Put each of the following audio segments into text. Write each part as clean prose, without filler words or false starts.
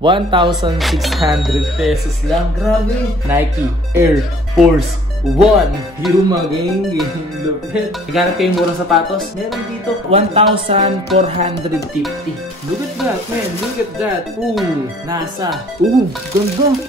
1,600 pesos lang. Grabe. Nike Air Force 1. Yung maging lupit. Naghanap kayong murang sapatos? Meron dito. 1,450. Look at that, man. Look at that. Ooh, NASA. Ooh, ganda.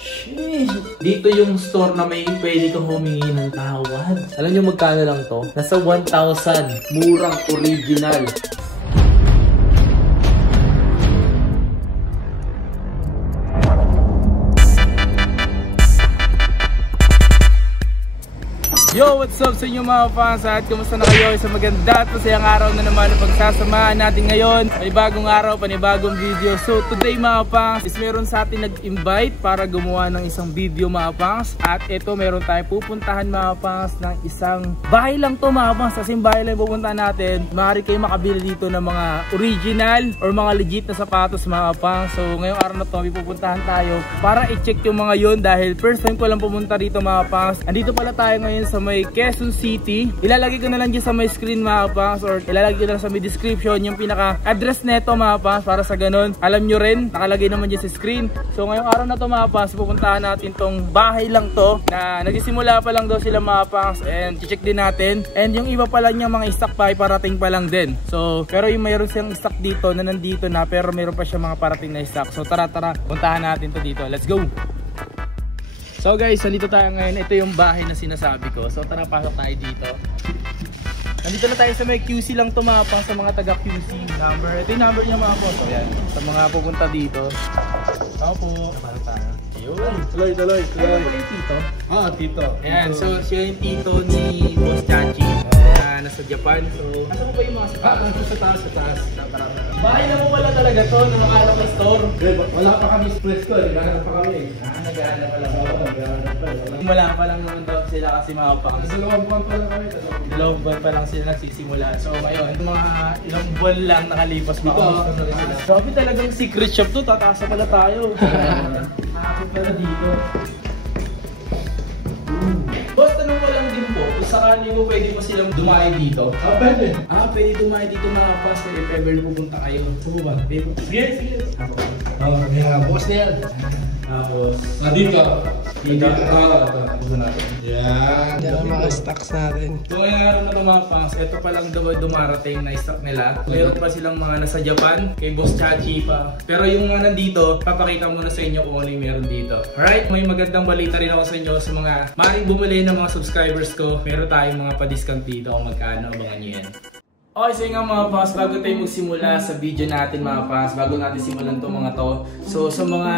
Shit. Dito yung store na may pwede kang humingi ng tawad. Alam nyo magkano lang to? Nasa 1,000. Murang original. Yo, what's up sa inyo mga fans at kumusta na kayo sa maganda at masayang araw na naman ang pagsasamahan natin ngayon. Panibagong araw, panibagong video. So today mga fans is meron sa atin nag-invite para gumawa ng isang video mga fans. At ito meron tayong pupuntahan mga fans ng isang bahay lang to mga fans. Kasi bahay lang pupuntahan natin. Maaari kayo makabili dito ng mga original or mga legit na sapatos mga fans. So ngayong araw na to may pupuntahan tayo para i-check yung mga yon dahil first time ko lang pumunta dito mga fans. Andito pala tayo ngayon sa may Quezon City. Ilalagay ko na lang dyan sa my screen mga pangs or ilalagay ko na lang sa my description yung pinaka address neto mga pangs para sa ganun alam nyo rin, nakalagay naman dyan sa screen. So ngayong araw na to mga pangs pupuntahan natin tong bahay lang to na nagsisimula pa lang daw sila mga pangs and check din natin and yung iba pa lang yung mga stock pa ay parating pa lang din. So pero yung mayroon siyang stock dito na nandito na pero mayroon pa siya mga parating na stock. So tara puntahan natin to dito, let's go. So guys, nandito tayo ngayon. Ito yung bahay na sinasabi ko. So tara, pasok tayo dito. Nandito na tayo sa may QC lang tumapang sa mga taga QC number. Ito yung number niya mga po. So yan, sa mga pupunta dito. Ako po. Para tayo. Yun. Tuloy. Ano ba yung tito? Ah, tito. Ayan, so siya yung tito ni Boss Chachi. Nasa Japan. So, nasa mo ba yung mga sapatos? Sa taas. Bahay na mo pala talaga to, na nakalap na store. Wala pa kami split ko, naghahanap pa kami. Naghahanap pa lang. Wala pa lang naman daw sila kasi mga pangs. Dalawang buwan pa lang kami. Dalawang buwan pa lang sila nagsisimula. So, ngayon, mga ilang buwan lang nakalipas mga sila. Sabi talagang secret shop to, tataasa pala tayo. Makakit pala dito. Boss, tanong ko lang din po, kung sakali mo pwede mo silang dumayo dito? Ah, pwede. Pwede dumayo dito mga pas, if ever pupunta kayo. Subukan. Sige. Boss na yan. Tapos, dito. Dito. Yan. Yan ang mga stocks natin. So ngayon araw na ito mga pangs, ito pa lang dumarating na stock nila. Mayroon pa silang mga nasa Japan, kay Boss Chachi pa. Pero yung mga nandito, papakita muna sa inyo kung ano yung meron dito. Alright, may magandang balita rin ako sa inyo sa mga maaaring bumili ng mga subscribers ko. Meron tayong mga pa-discount dito kung magkano, abangan nyo yan. Okay, so nga mga pangs, bago tayo magsimula sa video natin mga pangs, bago natin simulan itong mga to. So sa mga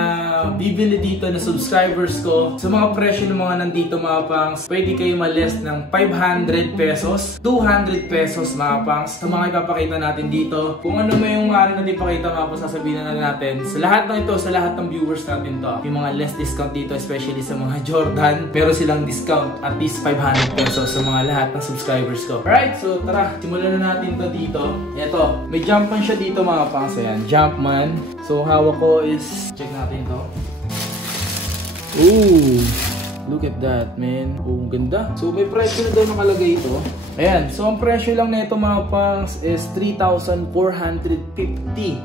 bibili dito na subscribers ko, sa mga presyo ng mga nandito mga pangs, pwede kayo ma-less ng 500 pesos, 200 pesos mga pangs. Sa mga ipapakita natin dito, kung ano may yung maaari natin ipakita mga pangs, sasabihin na natin. Sa lahat ng ito, sa lahat ng viewers natin to, yung mga less discount dito, especially sa mga Jordan, pero silang discount at least 500 pesos sa mga lahat ng subscribers ko. Alright, so tara, simulan na natin to dito. Ito, may Jumpman siya dito mga pangs. Ayan, Jumpman. So hawak ko is, check natin to. Ooh, look at that, man. Oh, ganda. So may presyo na daw nakalagay ito. Ayan, so ang presyo lang nito mga pangs is 3,450.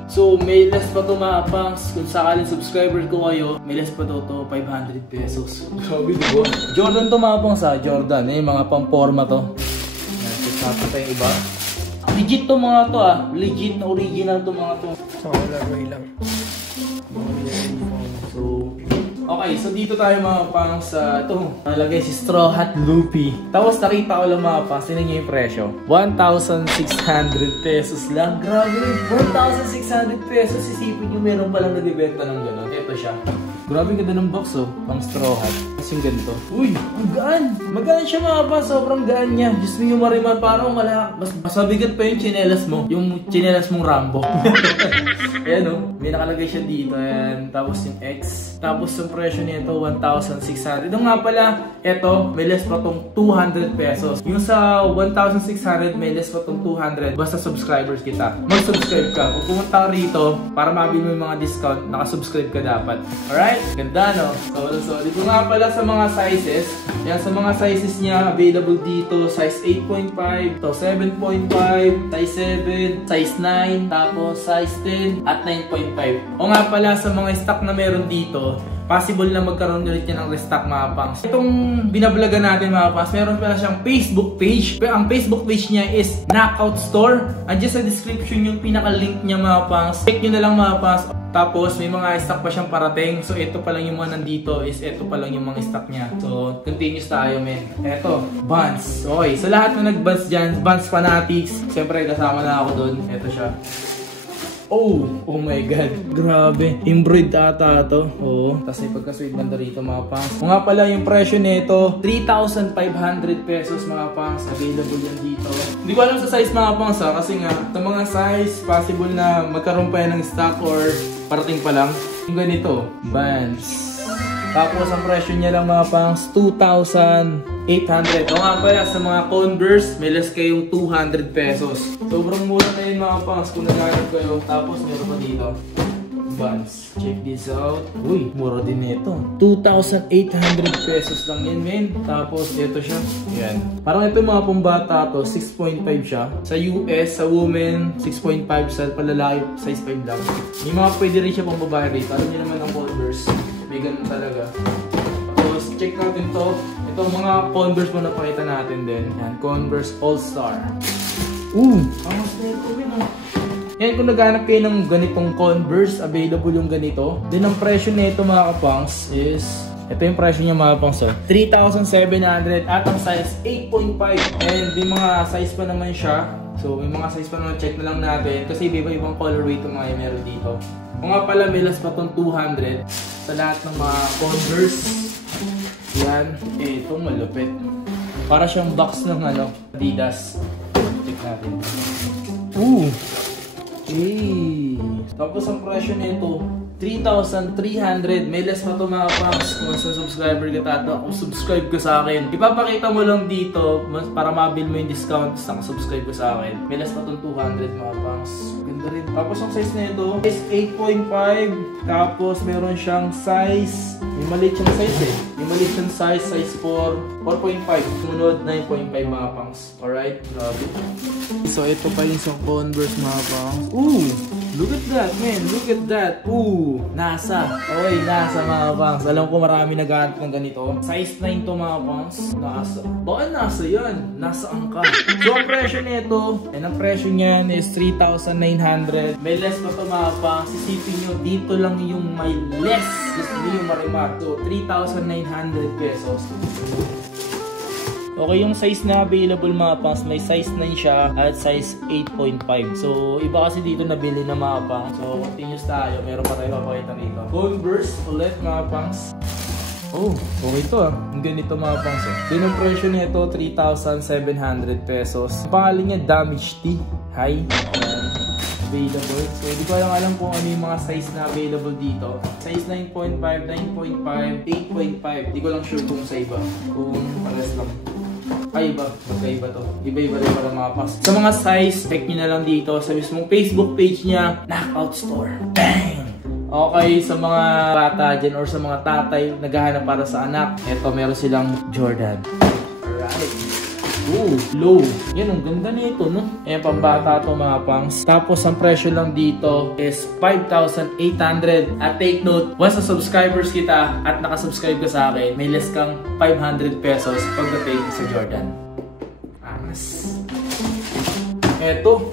So may less pa to mga pangs. Kung sakaling subscriber ko kayo, may less pa to 500 pesos. Sabi diba? Jordan to mga pangs ha, Jordan. Mga pang-forma to. Ayan, check natin pa yung iba. Legit to mga to legit na original to mga to. So, lagay lang. So, okay, so dito tayo mga pangs sa ito. Nalagay si Straw Hat Loopy. Tapos nakita ko lang mga pangs, tinan nyo yung presyo. 1,600 pesos lang. Grabe, 1,600 pesos. Isipin nyo meron palang nabibenta ng gano'n. Ito siya. Grabe ganda ng box pang Straw Hat. Tapos yung ganito. Uy, ang gaan. Magaan siya mga pangs, sobrang gaan niya. Diyos mo yung marimar, parang mas mabigat pa yung chinelas mo. Yung chinelas mong Rambo. Ayan may nakalagay siya dito. Ayan. Tapos yung X. Tapos yung presyo nito 1,600. Ito nga pala, ito may less pa tong 200 pesos. Yung sa 1,600 may less pa tong 200. Basta subscribers kita. Mag-subscribe ka. Kung pumunta ka rito para mabili mo yung mga discount, nakasubscribe ka dapat. Alright? Ganda, no? So, dito nga pala sa mga sizes. Yan, sa mga sizes niya, available dito, size 8.5, to 7.5, size 7, size 9, tapos size 10, at 9.5. O nga pala, sa mga stock na meron dito, possible na magkaroon ulit yan ng restock, mga pangs. Itong binablaga natin, mga pangs, meron pala siyang Facebook page. Pero ang Facebook page niya is Knockout Store. Andiyan sa description yung pinaka-link niya, mga pangs. Check nyo na lang, mga pangs. Tapos may mga stock pa siyang parating. So ito pa lang yung mga nandito, is ito pa lang yung mga stock niya. So continuous tayo, men. Ito, Buns. Okay, sa lahat na nag-Buns dyan, Buns Fanatics, siyempre kasama na ako doon. Ito siya. Oh my god, grabe. Embroid ata ito. Oo. Tapos may pagka-sweet ganda rito, mga pangs. Kung nga pala yung presyo nito, 3,500 pesos, mga pangs. Available yan dito. Hindi ko alam sa size, mga pangs, ha? Kasi nga, sa mga size, possible na magkaroon pa yan ng stock or parating pa lang. Yung ganito, Buns. Tapos ang presyo niya lang, mga pangs, 2,800. O nga pala, sa mga Converse, may less kayong 200 pesos. Sobrang mura na yun, mga pangs, kung naghanap kayo. Tapos meron pa dito, Buns. Check this out. Uy, mura din nito. 2,800 pesos lang yan, men. Tapos ito siya. Yan. Parang ito mga pambata to, 6.5 siya. Sa US, sa women, 6.5. Sa palalaki, size 5 lang. May mga pwede rin siya pang babae rito. Alam niyo naman ang Converse. May ganun talaga. Tapos check natin to. Ito mga Converse mo napakita natin din. Yan, Converse All-Star. Angas na ito, men. Yan, kung naghanap kayo ng ganitong Converse, available yung ganito. Then ang presyo nito, mga kapangs, is ito yung presyo niya, mga kapangs, 3,700 at ang size 8.5. And may mga size pa naman siya. So may mga size pa naman, check na lang natin. Kasi iba-ibang colorway itong mga meron dito. Kung nga pala, may last pa itong 200 sa lahat ng mga Converse. Yan, ito malupit. Para siyang box ng Adidas. Check natin. Tapos ang presyo nito, 3,300. May less pa ito, mga pangs. Kung sa subscriber ka tato, kung subscribe ka sa akin, ipapakita mo lang dito para mabil mo yung discount sa subscribe ka sa akin. May less pa itong 200, mga pangs. Ganda rin. Tapos ang size nito is 8.5. Tapos meron siyang size, may maliit siyang size may maliit siyang size 4, 4.5. Sumunod, 9.5, mga pangs. Alright, grabe. So ito pa yung sa Converse, mga pangs. Look at that, man. Look at that. NASA. Okay, NASA, mga pangs. Alam ko marami naghahanap ng ganito. Size 9 to, mga pangs. NASA. Baka NASA yan. NASA ang ka. So ang presyo nito, and ang presyo niyan is 3,900. May less pa to, mga pangs. Isipin nyo, dito lang yung may less. Gusto nyo yung marimar. So 3,900 pesos. Okay, yung size na available, mga pangs, may size 9 siya at size 8.5. So, iba kasi dito nabili na, mga pangs. So, continuous tayo. Meron pa tayo papakita rito. Converse ulit, mga pangs. Okay to ah. Ang ganito, mga pangs. Then ang presyo nito, 3,700 pesos. Ang pangalan niya, Damage T. High. Available. So, hindi ko alam kung ano yung mga size na available dito. Size 9.5, 9.5, 8.5. Hindi ko lang sure kung sa iba. Kung pares lang. Ay, iba. Magkaiba to. Iba-iba rin para mga pangs. Sa mga size, check nyo na lang dito sa mismong Facebook page niya, Knockout Store. Bang! Okay, sa mga bata dyan or sa mga tatay naghahanap para sa anak, eto, meron silang Jordan. Alright. Low. Yan, ang ganda nito, no? Ayan, pambata to, mga pangs. Tapos, ang presyo lang dito is 5,800. At take note, once na subscribers kita at nakasubscribe ka sa akin, may less kang 500 pesos pagdating sa Jordan. Angas. Eto,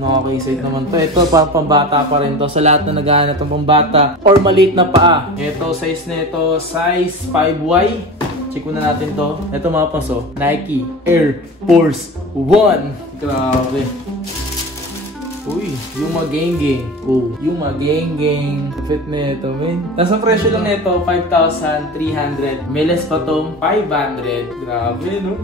nakaka-excite naman to. Ito, pambata pa rin to. Sa lahat na naghahanap ng pambata or maliit na paa. Ito, size na ito, size 5Y. Check muna natin to. Ito, mga pangs, Nike Air Force 1. Grabe. Yung mageng-geng. Yung mageng-geng. Fit na ito, men. Nasa presyo lang nito, 5,300. May less pa tong 500. Grabe, no?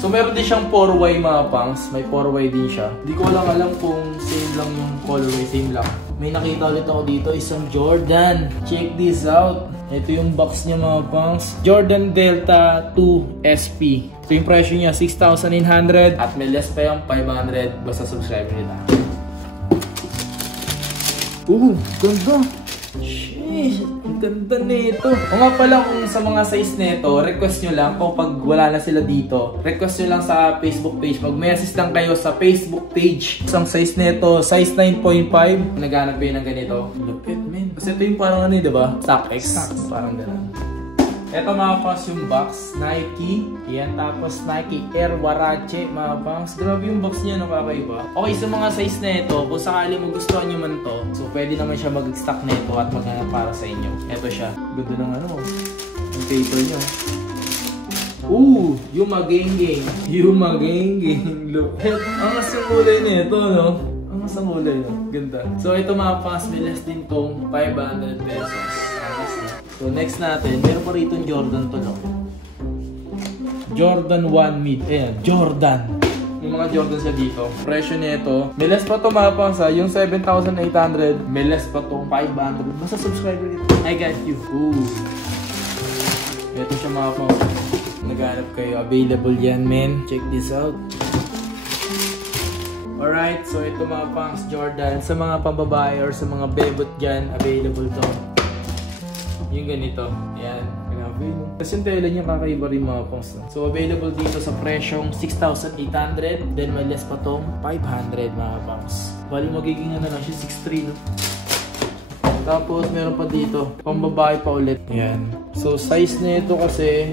So, meron din siyang 4Y, mga pangs. May 4Y din siya. Hindi ko lang alam kung same lang yung colorway. Same lang. May nakita ulit ako dito, isang Jordan. Check this out. Ito yung box niya, mga pangs. Jordan Delta 2 SP. So yung presyo niya 6,900 at may less pa yung 500 basta subscribe nila. Ganda. Shit. Ang ganda nito. O nga pala, kung sa mga size nito, request nyo lang kung pag wala na sila dito. Request nyo lang sa Facebook page. Mag-message lang kayo sa Facebook page. Isang size nito, size 9.5. Naghanap kayo ng ganito. Lupit, man. Kasi ito yung parang ano, diba? StockX. Parang gano'n. Ito mga pangs yung box, Nike. Yan, tapos Nike Air Warache mga pangs. Grabe yung box niya, nakakaiba. Okay, sa mga size na ito, kung sakali magustuhan nyo man to, so pwede naman siya mag-stock nito at maghanap para sa inyo. Ito siya. Ganda ng ano, yung paper niya. Yumagengeng. Yumagengeng. Look. Ang asang kulay nito, no? Ang asang kulay, no? Ganda. So ito mga pangs, may less din tong 500 pesos. So next natin, meron pa rito yung Jordan to, no? Jordan 1 mid. Ayan, Jordan. Yung mga Jordan sa dito. Presyo nito. May less pa to mga pangs, ha? Yung 7,800. May less pa tong 500. Basta subscriber dito. I got you. Ito siya mga pangs. Naghanap kayo. Available yan, men. Check this out. Alright, so ito mga pangs Jordan. Sa mga pambabae or sa mga bebot dyan, available to. Yung ganito. Ayan. Grabe. Kasi yung tela niya kakaiba rin mga pangs. So available dito sa presyong 6,800. Then may less pa tong 500 mga pangs. Bali magiging ano lang siya 6,300, no? Tapos meron pa dito. Pambabae pa ulit. Ayan. So size nito kasi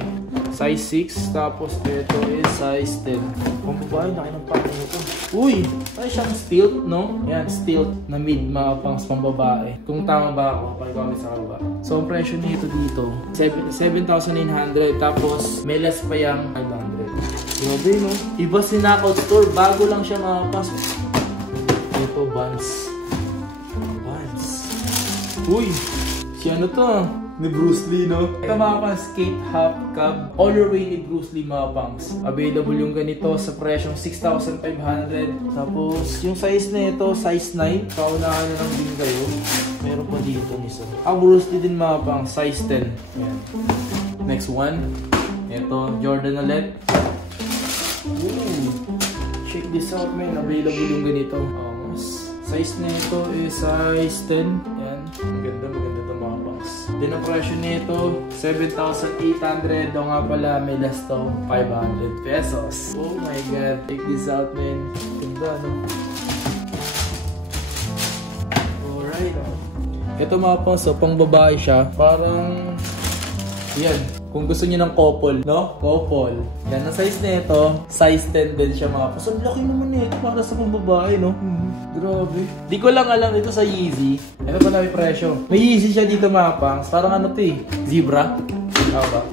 size 6. Tapos ito is size 10. Pambabae, laki ng pake nito. Uy! Ay siyang stilt, no? Yan, stilt na mid mga pangs pambabae. Kung tama ba ako, pag-comment sa baba. So, ang presyo nito dito, 7,900. Tapos, may less pa yung 500. Grabe, no? Iba si Knockout Store. Bago lang siya mga pangs. Ito, Vans. Vans. Uy! Si ano to? Ni Bruce Lee, no? Ito mga pangs, Skate Half Cab. Colorway ni Bruce Lee mga pangs. Available yung ganito sa presyong 6,500. Tapos, yung size na ito, size 9. Kaunahan na lang din kayo. Meron pa dito nisa. Bruce Lee din mga pangs, size 10. Ayan. Next one. Ito, Jordan ulit. Check this out, man. Available yung ganito. Size na ito is size 10. Ayan. Maganda ito mga pangs. Then ang presyo nito, 7,800. O nga pala, may less to 500 pesos. Oh my god. Check this out, man. Ganda, no? Alright, oh. Ito mga pangs, so, pang babae siya. Parang, yan. Kung gusto niyo ng couple, no? Couple. Yan, ang size nito, size 10 din siya mga pangs. Ang laki naman nito para sa pang babae, no? Grabe. Di ko lang alam ito sa Yeezy. Ito pala may presyo. May Yeezy siya dito mga pangs. Parang ano to eh. Zebra. Tama ba?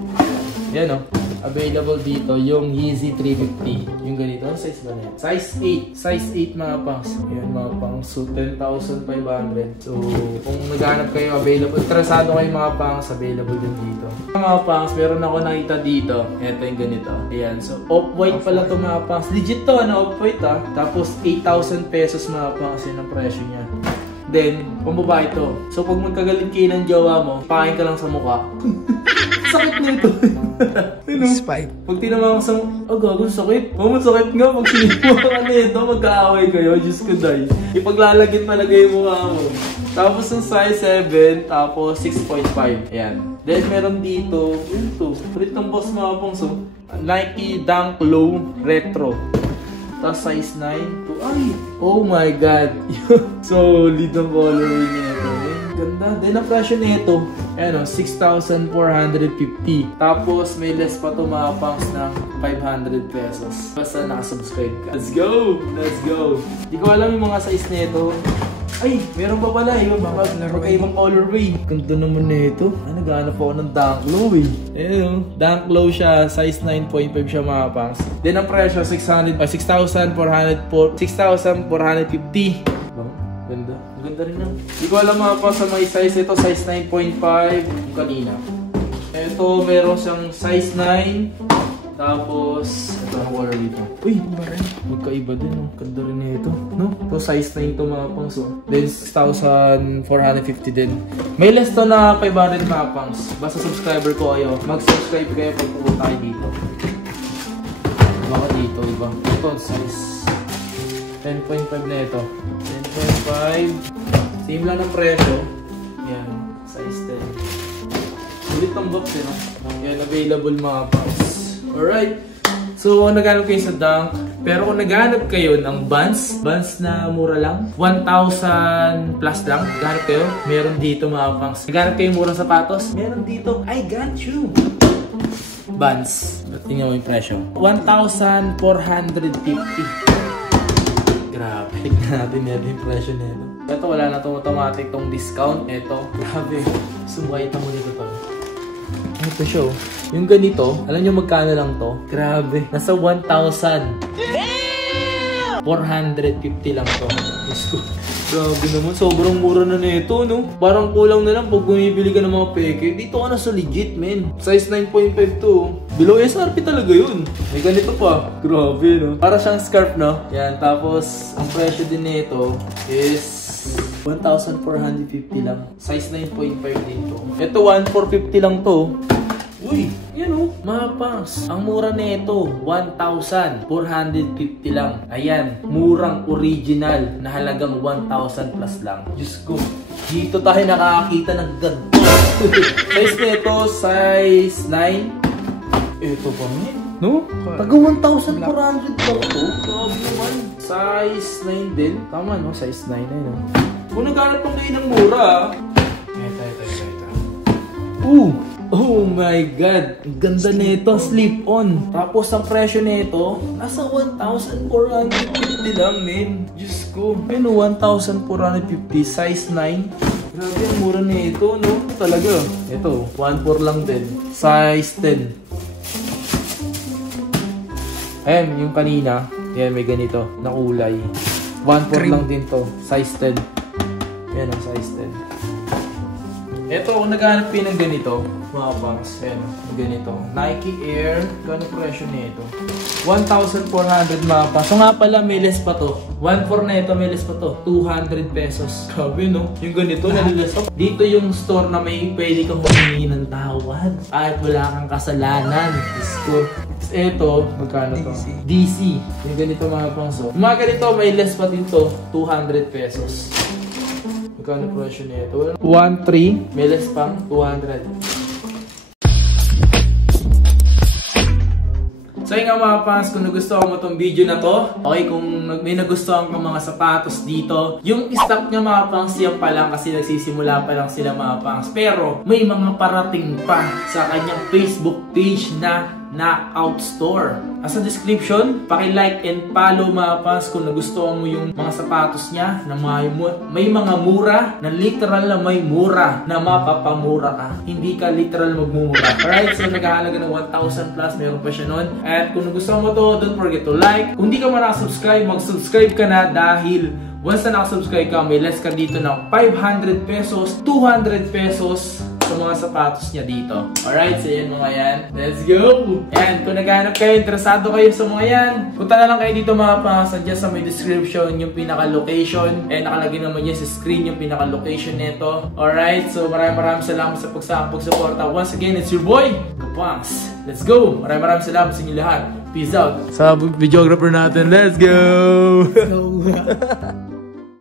Yan o. Available dito yung Yeezy 350. Yung ganito. Ano size ba na yan? Size 8. Size 8 mga pangs. Yan mga pangs. So 10,500. So kung naghanap kayo available. Interesado kayo mga pangs. Available din dito. Mga pangs. Meron ako nakita dito. Ito yung ganito. Ayan. So off-white pala to mga pangs. Legit to na off-white ha. Tapos 8,000 pesos mga pangs. Yan ang presyo niya. Then, pambabae to. So pag magkagalit kayo ng jowa mo, pakain ka lang sa mukha. Sakit nito. Spike. Pag tinamang sa gago, sakit. Masakit nga. Pag sinimuha ka nito, magkaaway kayo. Diyos ko, day. Ipaglalagit malagay yung mukha mo. Tapos yung size 7, tapos 6.5. Ayan. Then meron dito, yun to. Rit ng boss mga pangso. Nike Dunk Low Retro. Tapos size 9 to, ay, oh my god. Solid ang colorway niya ito. Ganda. Then ang presyo nito, ano, 6,450. Tapos may less pa to mga pangs ng 500 pesos. Basta nakasubscribe ka. Let's go! Let's go! Di ko alam yung mga size nito. Ay, meron pa pala yung ibang colorway. Ganda naman nito. Naghanap ako ng Dunk Low eh. Ayun, Dunk Low siya. Size 9.5 siya mga pangs. Then ang presyo, 6,450. Ganda. Ganda rin yan. Hindi ko alam mga pa sa may size ito. Size 9.5. Yung kanina. Ito, meron siyang size 9. Tapos, ito ang color dito. Uy, magkaiba din. Oh. Ganda rin nito. No? Ito, size 9 ito mga pangs. Oh. Then, 6,450 din. May less to na 500 mga pangs. Basta subscriber ko kayo. Mag-subscribe kayo pag pupunta kayo dito. Baka dito, iba. Ito, size 10.5 na ito. 10.5. Same lang ng presyo. Yan. Size itong box eh, no? Yan, available mga pangs. Alright. So, naghanap kayo sa Dunk. Pero kung naghanap kayo ng Vans na mura lang, 1,000 plus lang, naghanap kayo, meron dito mga pangs. Naghanap kayo murang sapatos, meron dito, I got you! Vans. Tingnan mo yung presyo. 1,450. Grabe. Tignan natin yung presyo nito. Ito, wala na itong automatic tong discount. Ito, grabe. Sumukay ito mo dito to. Ito siya. Yung ganito, alam nyo magkano lang to? Grabe. Nasa 1,450 lang to. Grabe naman. Sobrang mura na nito, no? Parang kulang na lang pag bumibili ka ng mga peke. Dito ka na sa legit, men. Size 9.5 to. Below SRP talaga yun. May ganito pa. Grabe, no? Para siyang scarf, no? Yan. Tapos, ang presyo din nito is 1,450 lang. Size 9.5 dito. Ito, 1,450 lang to. Uy, yan o. Mga pangs. Ang mura nito, 1,450 lang. Ayan, murang original na halagang 1,000 plus lang. Diyos ko, dito tayo nakakita ng ganito. Size nito, size 9. Ito pa min. No? Taga 1,400 lang to. Grabe naman. Size 9 din. Tama no, size 9 na yun. Kung naghanap pang kayo ng mura. Ito. Oh my God. Ang ganda nito. Slip-on. Tapos ang presyo nito, nasa 1,450 lang, men. Diyos ko. Ano, 1,450. Size 9. Grabe, ang mura nito, no? Talaga. Ito, 1,400 lang din. Size 10. Ayan, yung kanina. Ayan, may ganito. Na kulay. 1,400 lang din to. Size 10. Ayan ang size 10. Ito, kung naghahanap kayo ng ganito, mga pangs, ayan, ganito. Nike Air, gano'ng presyo nito? 1,400 mga pangs. So nga pala, may less pa to. 1,400 na ito, may less pa to. 200 pesos. Grabe, no? Yung ganito, nalilas pa. Dito yung store na may pwede kang humingi ng tawad. Kahit wala kang kasalanan. Disco. Ito, magkano to? DC. Yung ganito mga pangs. Yung mga ganito, may less pa din to. 200 pesos. Magkano presyo nito? 1,300. May less pang 200. So yun nga mga fans, kung nagustuhan mo tong video na to, okay, kung may nagustuhan kang mga sapatos dito, yung stock niya mga fans, yan pa lang kasi nagsisimula pa lang sila mga fans. Pero may mga parating pa sa kanyang Facebook page na Knockout Store. As a description, paki-like and follow mga fans kung nagustuhan mo yung mga sapatos niya na may mga mura, na literal na may mura, na mapapamura ka. Hindi ka literal magmumura. Alright, so naghahalaga ng 1,000 plus, meron pa siya nun. At kung nagustuhan mo to, don't forget to like. Kung di ka man nakasubscribe, mag-subscribe ka na dahil once na nakasubscribe ka, may less ka dito ng 500 pesos, 200 pesos sa mga sapatos niya dito. Alright, so yan mga yan. Let's go! And kung naghanap kayo, interesado kayo sa mga yan, punta na lang kayo dito mga pangas. Diyan sa may description yung pinaka-location. And nakalagay naman yan sa screen yung pinaka-location nito. Alright, so maraming salamat sa pagsuporta. Once again, it's your boy, Kapangs. Let's go! Maraming salamat sa inyo lahat. Peace out! Sa videographer natin, let's go!